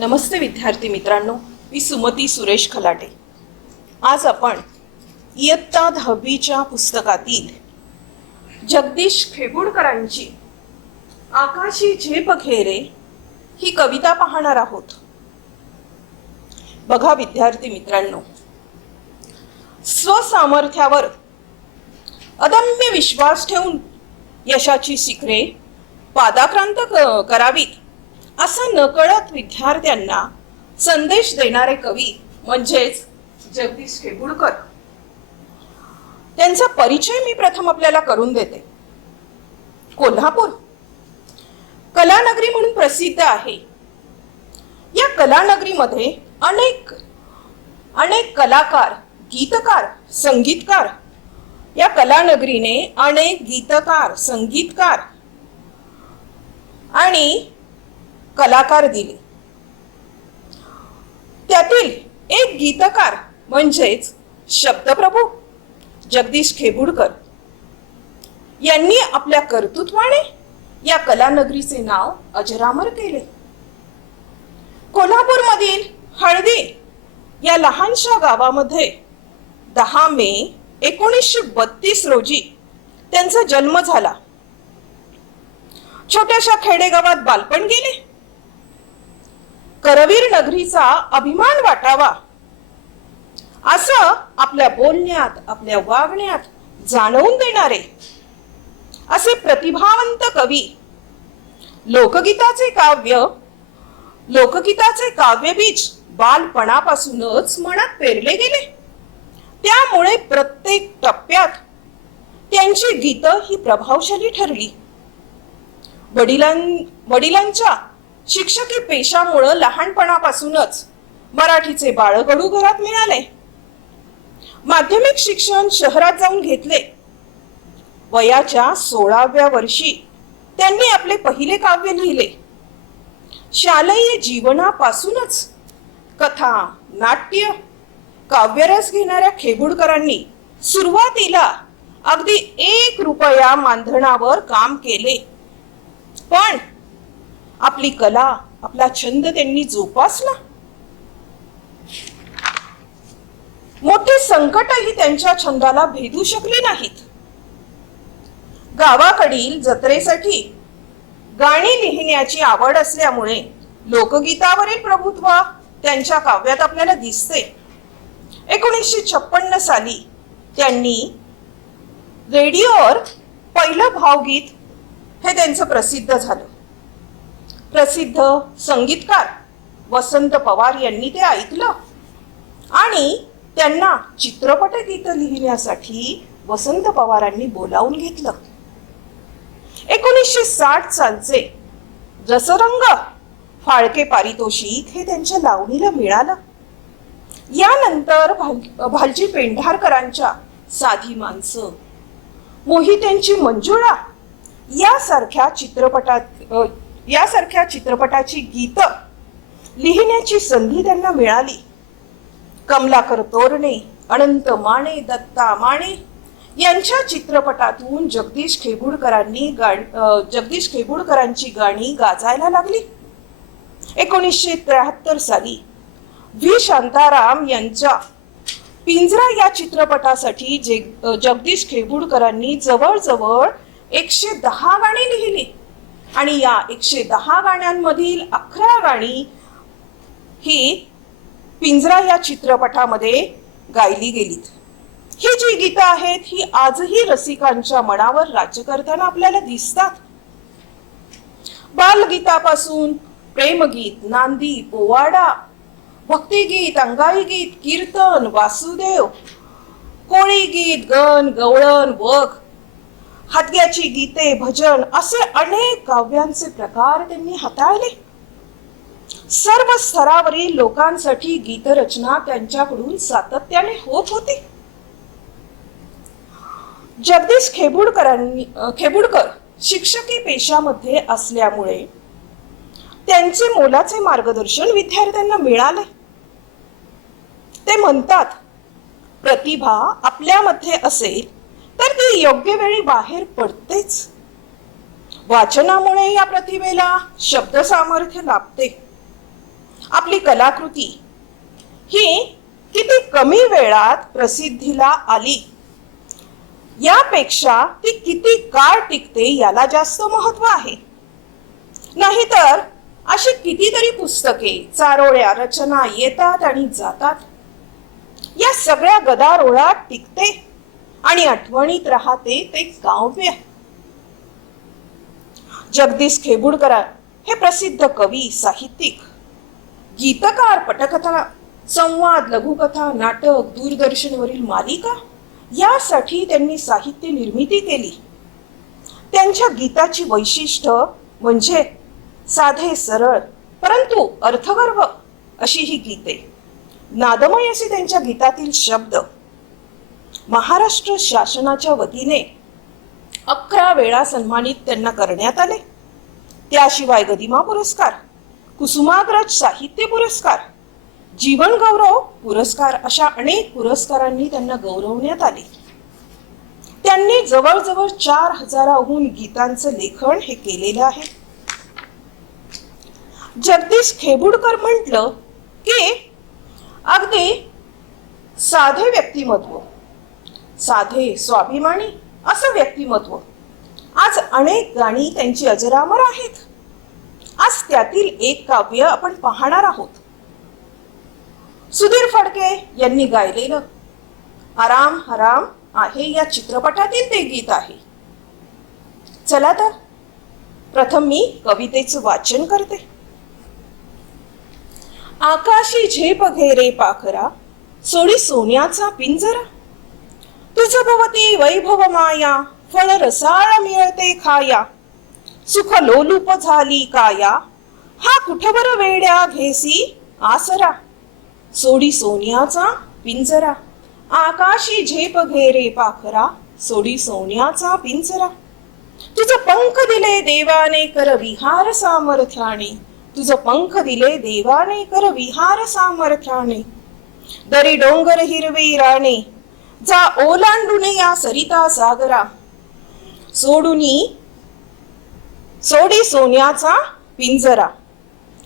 नमस्ते विद्यार्थी मित्रांनो, मी सुमती सुरेश खलाटे। आज आपण इयत्ता 10वीच्या पुस्तकातील जगदीश खेबुडकरांची आकाशी झेप घेरे ही कविता पाहणार आहोत। बघा विद्यार्थी मित्रांनो, स्वसामर्थ्यावर अदम्य विश्वास ठेवून यशाची शिखरे पादाक्रांत करावीत असा नकळत विद्यार्थ्यांना संदेश देणारे कवी म्हणजेच जगदीश खेबुडकर। त्यांचा परिचय मी प्रथम आपल्याला करून देते। कोल्हापूर कलानगरी म्हणून प्रसिद्ध आहे। या कलानगरीमध्ये अनेक कलाकार, गीतकार, संगीतकार, या कलानगरीने अनेक गीतकार, संगीतकार आणि कलाकार दिले। त्यातील एक गीतकार म्हणजेच शब्दप्रभू जगदीश खेबुडकर यांनी आपल्या कर्तृत्वाने या कलानगरीचे नाव अजरामर केले। कोल्हापूरमधील हळदी या लहानशा गावामध्ये 10 मे 1932 रोजी त्यांचा जन्म झाला। छोट्याशा खेडेगावात बालपण गेले। करवीर नगरीचा अभिमान वाटावा असं आपल्या बोलण्यात, आपल्या वागण्यात जाणवून देणारे असे प्रतिभावंत कवी, लोकगीताचे काव्यबीज बालपणापासूनच मनात पेरले गेले। त्यामुळे प्रत्येक टप्प्यात त्यांची गीतं ही प्रभावशाली ठरली। वडिलांच्या शिक्षकी पेशामुळे लहानपणापासूनच मराठीचे बाळकडू घरात मिळाले। माध्यमिक शिक्षण शहरात जाऊन घेतले। वयाच्या 16व्या वर्षी त्यांनी आपले पहिले काव्य लिहिले। शालेय जीवनापासूनच कथा, नाट्य, काव्यरस घेणाऱ्या खेबुडकरांनी सुरुवातीला अगदी 1 रुपया मानधनावर काम केले, पण आपली कला, आपला छंद त्यांनी जोपासला। मोठे संकटही त्यांच्या छंदाला भेदू शकले नाहीत। गावाकडील जत्रेसाठी गाणी लिहिण्याची आवड असल्यामुळे लोकगीतावरील प्रभुत्व त्यांच्या काव्यात आपल्याला दिसते। 1956 साली त्यांनी रेडिओवर पहिलं भावगीत हे त्यांचं प्रसिद्ध झालं। प्रसिद्ध संगीतकार वसंत पवार यांनी ते ऐकलं आणि त्यांना चित्रपट गीत लिहिण्यासाठी वसंत पवारांनी बोलावून घेतलं। 1960 सालचे रसरंग फाळके पारितोषिक हे त्यांच्या लावणीला मिळालं। यानंतर भालजी पेंढारकरांच्या साधी माणसं, मोहित्यांची मंजुळा यासारख्या चित्रपटाची गीतं लिहिण्याची संधी त्यांना मिळाली। कमलाकर तोरणे, अनंत माने, दत्ता माने यांच्या चित्रपटातून जगदीश खेबुडकरांची गाणी गाजायला लागली। 1973 साली व्ही शांताराम यांच्या पिंजरा या चित्रपटासाठी जगदीश खेबुडकरांनी जवळजवळ 110 गाणी लिहिली आणि या 110 गाण्यांमधील 11 गाणी ही पिंजरा या चित्रपटामध्ये गायली गेलीत। ही जी गीतं आहेत ही आजही रसिकांच्या मनावर राज्य करताना आपल्याला दिसतात। बालगीतापासून प्रेमगीत, नांदी, पोवाडा, भक्तिगीत, अंगाई गीत, कीर्तन, वासुदेव, कोळी गीत, गण, गवळण, वग, हातग्याची गीते, भजन असे अनेक काव्यांचे प्रकार त्यांनी हाताळले। सर्व स्तरावरील लोकांसाठी गीतरचना त्यांच्याकडून सातत्याने होत होती। जगदीश खेबुडकर शिक्षकी पेशामध्ये असल्यामुळे त्यांचे मोलाचे मार्गदर्शन विद्यार्थ्यांना मिळाले। ते म्हणतात, प्रतिभा आपल्यामध्ये असेल तर ती योग्य वेळी बाहेर पडतेच। वाचनामुळे या प्रतिभेला शब्द सामर्थ्य लाभते। आपली कलाकृती ही किती कमी वेळात प्रसिद्धीला आली यापेक्षा ती किती काळ टिकते याला जास्त महत्व आहे. नाहीतर अशी कितीतरी पुस्तके, चारोळ्या, रचना येतात आणि जातात. या सगळ्या गदारोळात टिकते आणि आठवणीत राहते ते काव्य. जगदीश खेबुडकर हे प्रसिद्ध कवी, साहित्यिक, गीतकार, पटकथा, संवाद, लघुकथा, नाटक, दूरदर्शनवरील मालिका यासाठी त्यांनी साहित्य निर्मिती केली. त्यांच्या गीताची वैशिष्ट्य म्हणजे साधे, सरळ परंतु अर्थगर्भ अशी ही गीते. नादमय असे त्यांच्या गीतातील शब्द. महाराष्ट्र शासनाच्या वतीने 11 वेळा सन्मानित त्यांना करण्यात आले. त्याशिवाय गदिमा पुरस्कार, कुसुमाग्रज साहित्य पुरस्कार, जीवन गौरव पुरस्कार अशा अनेक पुरस्कारांनी त्यांना गौरवण्यात आले. त्यांनी जवळजवळ 4000हून गीतांचं लेखन हे केलेलं आहे. जगदीश खेबुडकर म्हटलं की अगदी साधे व्यक्तिमत्व, साधे स्वाभिमानी असं व्यक्तिमत्व. आज अनेक गाणी त्यांची अजरामर आहेत. आज त्यातील एक काव्य आपण पाहणार आहोत. सुधीर फडके यांनी गायलेलं आराम हराम आहे या चित्रपटातील ते गीत आहे. चला तर प्रथम मी कवितेचं वाचन करते. आकाशी झेप घेरे पाखरा, सोडी सोन्याचा पिंजरा, तुझ भवती वैभव माया, फळ रसाळ मिळते खाया, सुख लोलूप झाली काया, हा कुठवर वेड्या घेसी आसरा, सोडी सोन्याचा पिंजरा. आकाशी झेप घेरे पाखरा, सोडी सोन्याचा पिंजरा, तुझ पंख दिले देवाने कर विहार सामर्थ्याने, तुझ पंख दिले देवाने कर विहार सामर्थ्याने, दरी डोंगर हिरवी राणे, जा ओलांडून या सरिता सागरा, सोडी सोन्याचा पिंजरा.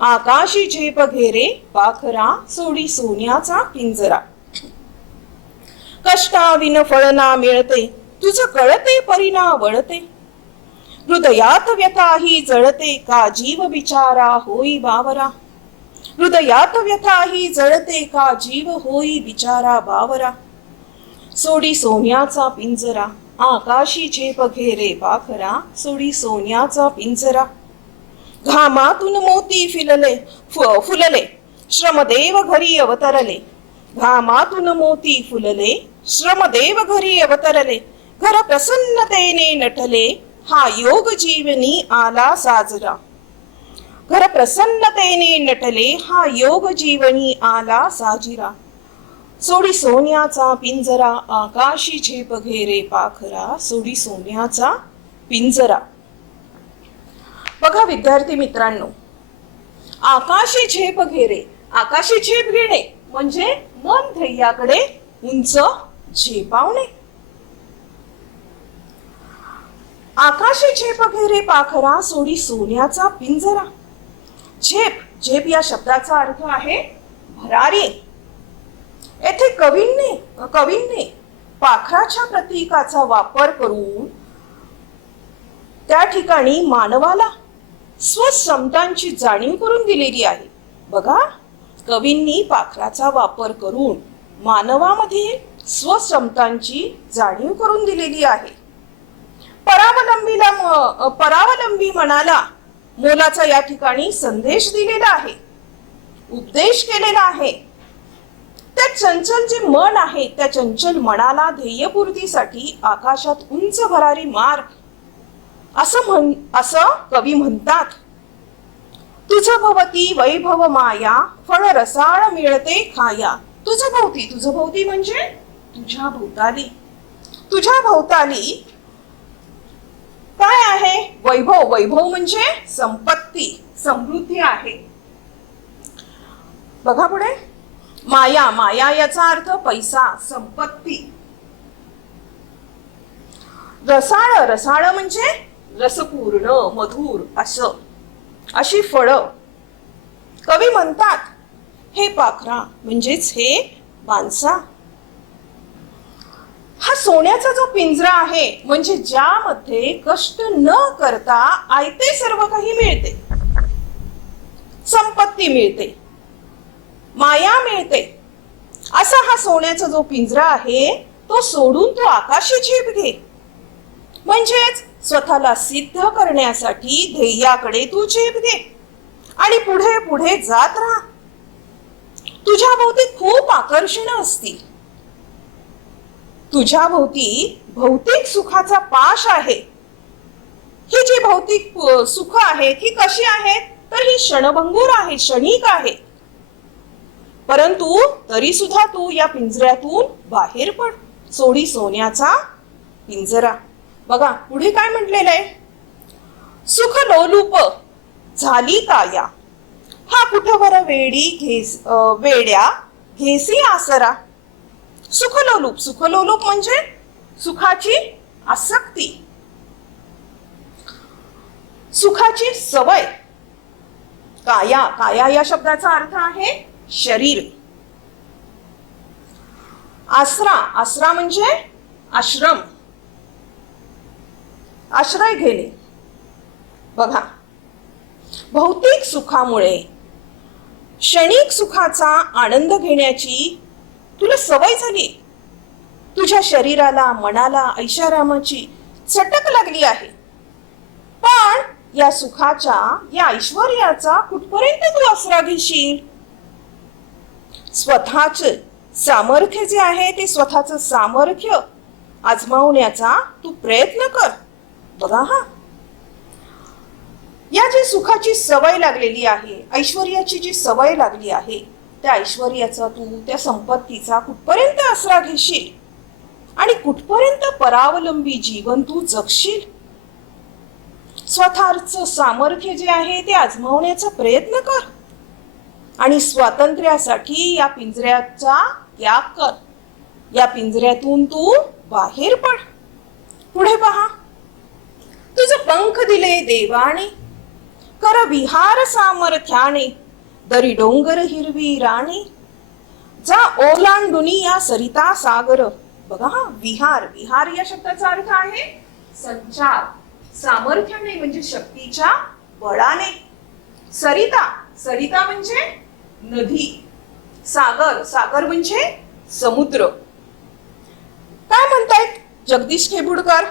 आकाशी झेप घेरे पाखरा, सोडी सोन्याचा पिंजरा, कष्टाविन फळ ना मिळते, तुझ कळते परिणा वळते, हृदयात व्यथा ही जळते, का जीव बिचारा होई बावरा, हृदयात व्यथा ही जळते, का जीव होई बिचारा बावरा, सोडी सोन्याचा पिंजरा. आकाशी झेप घेरे पाखरा, सोडी सोन्याचा पिंजरा, घामातून मोती फुलले, श्रमदेव घरी अवतरले, घामातून मोती फुलले, श्रमदेव घरी अवतरले, घर प्रसन्नतेने नटले, हा योग जीवनी आला साजरा, घर प्रसन्नतेने नटले, हा योग जीवनी आला साजिरा, सोडी सोन्याचा पिंजरा. आकाशी झेप घेरे पाखरा, सोडी सोन्याचा पिंजरा. बघा विद्यार्थी मित्रांनो, आकाशी झेप घेरे, आकाशी झेप घेणे म्हणजे मन ध्येयाकडे उंच झेपावणे. आकाशी झेप घेरे पाखरा, सोडी सोन्याचा पिंजरा. झेप, झेप या शब्दाचा अर्थ आहे भरारी. येथे कवींनी पाखराच्या प्रतीकाचा वापर करून त्या ठिकाणी मानवाला स्वसमतांची जाणीव करून दिलेली आहे. बघा, कवींनी पाखराचा वापर करून मानवामध्ये स्वसमतांची जाणीव करून दिलेली आहे. परावलंबी मनाला मोलाचा या ठिकाणी संदेश दिलेला आहे, उपदेश केलेला आहे. त्या चंचल जे मन आहे, त्या चंचल मनाला ध्येयपूर्तीसाठी आकाशात उंच भरारी मार्ग असं कवी म्हणतात. तुझ भवती वैभव माया, फळ रसाळ मिळते खाया. तुझ भोवती म्हणजे तुझ्या भोवताली, तुझ्या भोवताली काय आहे? वैभव. वैभव म्हणजे संपत्ती, समृद्धी आहे. बघा पुढे, माया. माया याचा अर्थ पैसा, संपत्ती. रसाळ. रसाळ म्हणजे रसपूर्ण, मधुर अशी फळं. कवी म्हणतात हे पाखरा म्हणजेच हे माणसा. हा सोन्याचा जो पिंजरा आहे म्हणजे ज्यामध्ये कष्ट न करता आयते सर्व काही मिळते, संपत्ती मिळते, माया मिळते, असा हा सोन्याचा जो पिंजरा आहे तो सोडून तू आकाशी झेप घे. म्हणजेच स्वतःला सिद्ध करण्यासाठी ध्येयाकडे तू झेप घे आणि पुढे पुढे जात राहा. तुझ्या भोवती खूप आकर्षण असतील. तुझ्या भोवती भौतिक सुखाचा पाश आहे. ही जी भौतिक सुख आहेत ही कशी आहेत तर ही क्षणभंगूर आहे, क्षणिक आहे. परंतु तरी सुद्धा तू या पिंजऱ्यातून बाहेर पड. सोडी सोन्याचा पिंजरा. बघा पुढे काय म्हटलेलं आहे. सुख लोलूप झाली काया, हा कुठवर वेड्या घेसी आसरा. सुखलोलूप, सुखलोलूप म्हणजे सुखाची आसक्ती, सुखाची सवय. काया, काया या शब्दाचा अर्थ आहे शरीर. आसरा, आसरा म्हणजे आश्रम, आश्रय घेणे. बघा भौतिक सुखामुळे क्षणिक सुखाचा आनंद घेण्याची तुला सवय झाली. तुझ्या शरीराला, मनाला ऐशारामाची चटक लागली आहे. पण या सुखाच्या, या ऐश्वर्याचा कुठपर्यंत तू आसरा घेशील. स्वतःच सामर्थ्य जे आहे ते स्वतःच सामर्थ्य आजमावण्याचा तू प्रयत्न कर. बघा हा या जी सुखाची सवय लागलेली आहे, ऐश्वर्याची जी सवय लागली आहे, त्या ऐश्वर्याचा तू, त्या संपत्तीचा कुठपर्यंत आसरा घेशील आणि कुठपर्यंत परावलंबी जीवन तू जगशील. स्वतःच सामर्थ्य जे आहे ते आजमावण्याचा प्रयत्न कर आणि स्वातंत्र्यासाठी या पिंजऱ्याचा त्याग कर. या पिंजऱ्यातून तू बाहेर पड. पुढे पहा. तुझं पंख दिले देवाने, कर विहार सामर्थ्याने, दरी डोंगर हिरवी राणी, जा ओलांडुनी या सरिता सागर. बघा हा विहार, विहार या शब्दाचा अर्थ आहे संचार. सामर्थ्याने म्हणजे शक्तीच्या बळाने. सरिता, सरिता म्हणजे नदी. सागर, सागर म्हणजे समुद्र. काय म्हणतायत जगदीश खेबुडकर.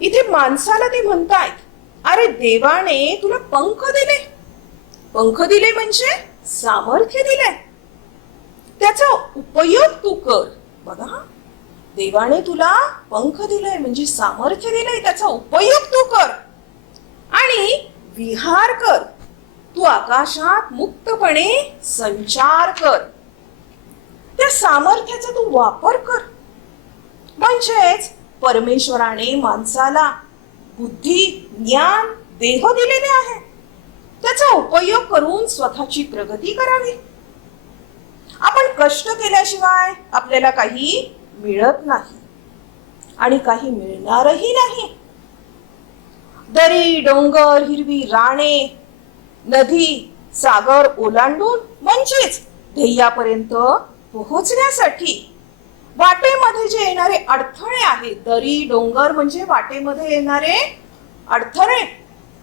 इथे माणसाला ते म्हणतायत, अरे देवाने तुला पंख दिले. पंख दिले म्हणजे सामर्थ्य दिले, त्याचा उपयोग तू कर. बघा देवाने तुला पंख दिले म्हणजे सामर्थ्य दिले, त्याचा उपयोग तू कर आणि विहार कर. तू आकाशात मुक्तपणे संचार कर. त्या सामर्थ्याचा तू वापर कर. म्हणजेच परमेश्वराने माणसाला बुद्धी, ज्ञान, देह दिलेले आहे. त्याचा उपयोग करून स्वतःची प्रगती करावी. आपण कष्ट केल्याशिवाय आपल्याला काही मिळत नाही आणि काही मिळणारही नाही. दरी डोंगर हिरवी राणे, नदी सागर ओलांडून म्हणजेच ध्येयापर्यंत पोहोचण्यासाठी वाटेमध्ये जे येणारे अडथळे आहेत, दरी डोंगर म्हणजे वाटेमध्ये येणारे अडथळे,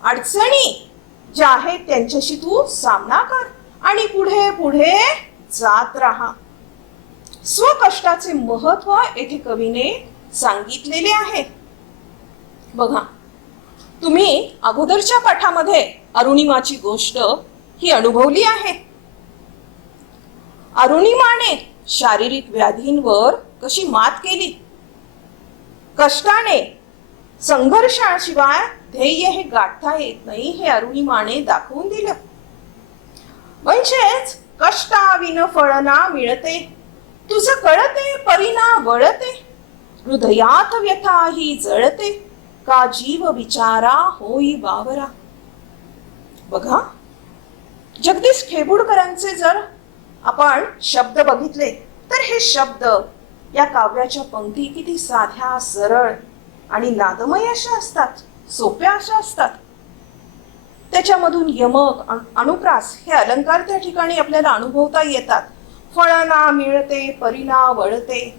अडचणी ज्या आहेत त्यांच्याशी तू सामना कर आणि पुढे पुढे जात राहा. स्वकष्टाचे महत्व येथे कवीने सांगितलेले आहे. बघा तुम्ही अगोदरच्या पाठामध्ये अरुणिमाची गोष्ट ही अनुभवली आहे. अरुणिमाने शारीरिक व्याधींवर कशी मात केली. कष्टाने, संघर्षाशिवाय ध्येय हे गाठता येत नाही हे अरुणिमाने दाखवून दिलं. म्हणजेच कष्टाविन फळना मिळते, तुझं कळते परिणा वळते, हृदयात व्यथा ही जळते, का जीव विचारा होई वावरा. बघा जगदीश खेबुडकरांचे जर आपण शब्द बघितले तर हे शब्द या काव्याच्या पंक्ती किती साध्या, सरळ आणि नादमय अशा असतात, सोप्या अशा असतात. त्याच्यामधून यमक, अनुप्रास हे अलंकार त्या ठिकाणी आपल्याला अनुभवता येतात. फळना मिळते, परीना वळते,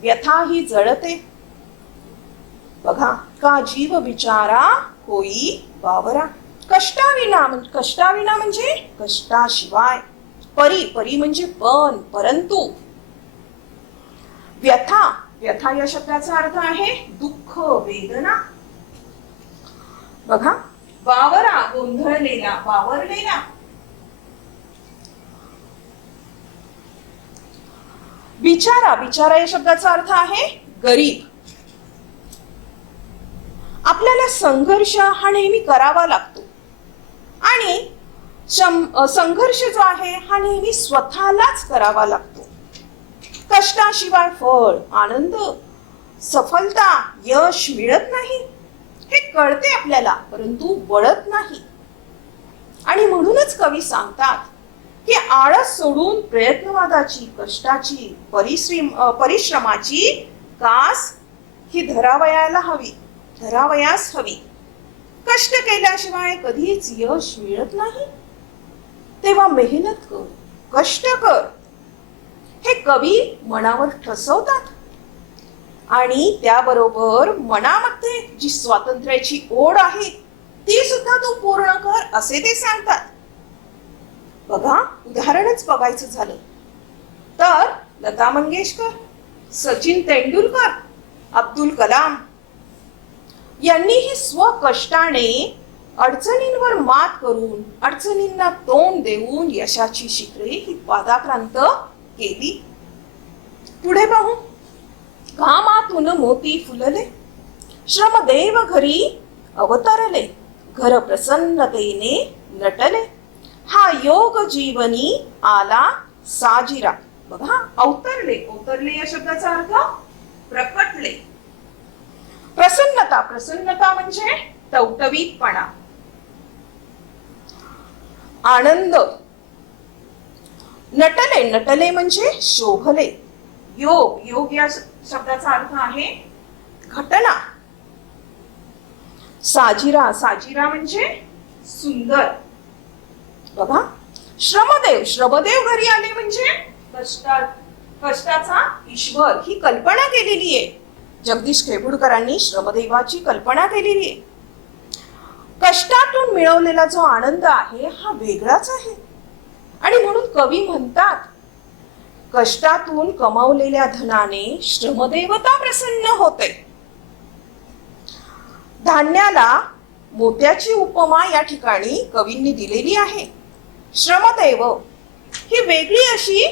व्यथा ही जळते. बघा, का जीव बिचारा होई वावरा. कष्टाविना म्हणजे कष्टाशिवाय. परी म्हणजे पण, परंतु. व्यथा या शब्दाचा अर्थ आहे दुःख, वेदना. बघा, वावरा गोंधळलेला, वावरलेला. बिचारा या शब्दाचा अर्थ आहे गरीब. आपल्याला संघर्ष हा नेहमी करावा लागतो आणि संघर्ष जो आहे हा नेहमी स्वतःलाच करावा लागतो. कष्टाशिवाय फळ, आनंद, सफलता, यश मिळत नाही हे कळते आपल्याला, परंतु वळत नाही. आणि म्हणूनच कवी सांगतात की आळस सोडून प्रयत्नवादाची, कष्टाची, परिश्रमाची कास ही धरावयास हवी. कष्ट केल्याशिवाय कधीच यश मिळत नाही. तेव्हा मेहनत कर, कष्ट कर, हे कवी मनावर ठसवतात. आणि त्याबरोबर मनामध्ये जी स्वातंत्र्याची ओढ आहे ती सुद्धा तू पूर्ण कर असे ते सांगतात. बघा, उदाहरणच बघायचं झालं तर लता मंगेशकर, सचिन तेंडुलकर, अब्दुल कलाम यांनीही स्वकष्टाने अडचणींवर मात करून, अडचणींना तोंड देऊन यशाची शिखरे ही पादाक्रांत केली. पुढे पाहू. कामातून मोती फुलले, श्रमदेव घरी अवतरले, घर प्रसन्नतेने नटले, हा योग जीवनी आला साजिरा. बघा, अवतरले या शब्दाचा अर्थ प्रकटले. प्रसन्नता म्हणजे टवटवीतपणा, आनंद. नटले म्हणजे शोभले. योग या शब्दाचा अर्थ आहे घटना. साजिरा म्हणजे सुंदर. बघा, श्रमदेव घरी आले म्हणजे कष्टाचा ईश्वर ही कल्पना केलेली आहे. जगदीश खेबुडकरांनी श्रमदेवाची कल्पना केलेली आहे. कष्टातून मिळवलेला जो आनंद आहे हा वेगळाच आहे. आणि म्हणून कवी म्हणतात, कष्टातून कमावलेल्या धनाने श्रमदेवता प्रसन्न होते. धान्याला मोत्याची उपमा या ठिकाणी कवींनी दिलेली आहे. श्रमदेव ही वेगळी अशी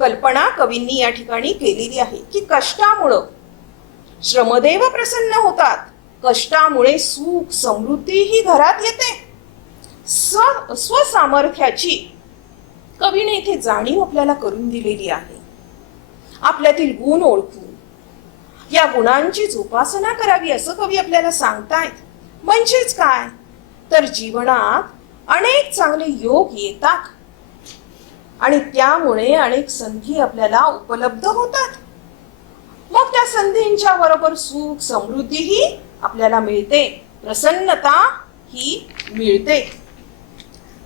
कल्पना कवींनी या ठिकाणी केलेली आहे की कष्टामुळं श्रमदेव प्रसन्न होतात. कष्टामुळे सुख, समृद्धी ही घरात येते. स्वसामर्थ्याची कवीने इथे जाणीव आपल्याला करून दिलेली आहे. आपल्यातील गुण ओळखून या गुणांची जोपासना करावी असं कवी आपल्याला सांगतायत. म्हणजेच काय तर जीवनात अनेक चांगले योग येतात आणि त्यामुळे अनेक संधी आपल्याला उपलब्ध होतात. मग त्या संधींच्या बरोबर सुख, समृद्धीही आपल्याला मिळते, प्रसन्नता ही मिळते.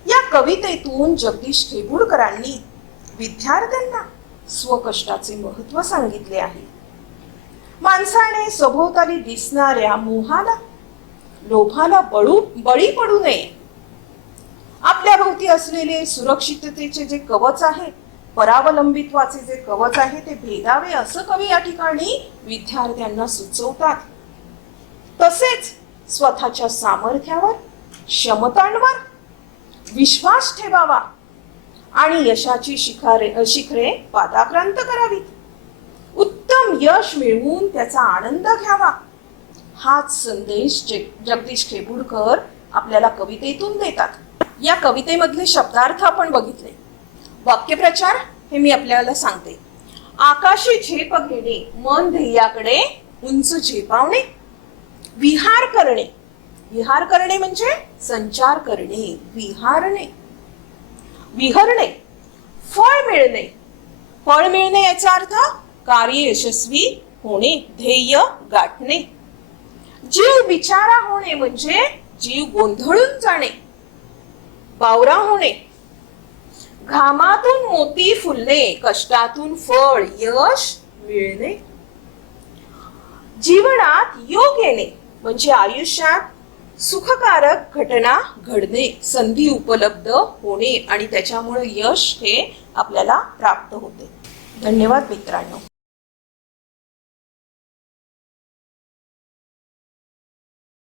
या कवितेतून जगदीश खेबुडकरांनी विद्यार्थ्यांना स्वकष्टाचे महत्त्व सांगितले आहे. माणसाने सभोवताली दिसणाऱ्या मोहाला, लोभाला बळी पडू नये. आपल्या भोवती असलेले सुरक्षिततेचे जे कवच आहे, परावलंबित्वाचे जे कवच आहे ते भेदावे असं कवी या ठिकाणी विद्यार्थ्यांना सुचवतात. तसेच स्वतःच्या सामर्थ्यावर, क्षमतांवर विश्वास ठेवावा आणि यशाची शिखरे पादाक्रांत करावीत. उत्तम यश मिळवून त्याचा आनंद घ्यावा. हाच संदेश जगदीश खेबुडकर आपल्याला कवितेतून देतात. या कवितेमधले शब्दार्थ आपण बघितले. वाक्यप्रचार हे मी आपल्याला सांगते. आकाशी झेप घेणे, मन ध्येयाकडे उंच झेपावणे. विहार करणे म्हणजे संचार करणे, विहरणे. फळ मिळणे याचा अर्थ कार्य यशस्वी होणे, ध्येय गाठणे. जीव बिचारा होणे म्हणजे जीव गोंधळून जाणे, बावरा होणे, घामातून मोती फुलणे, कष्टातून फळ यश मिळणे, जीवनात योग येणे म्हणजे आयुष्यात सुखकारक घटना घडणे, संधी उपलब्ध होणे आणि त्याच्यामुळे यश हे आपल्याला प्राप्त होते. धन्यवाद मित्रांनो.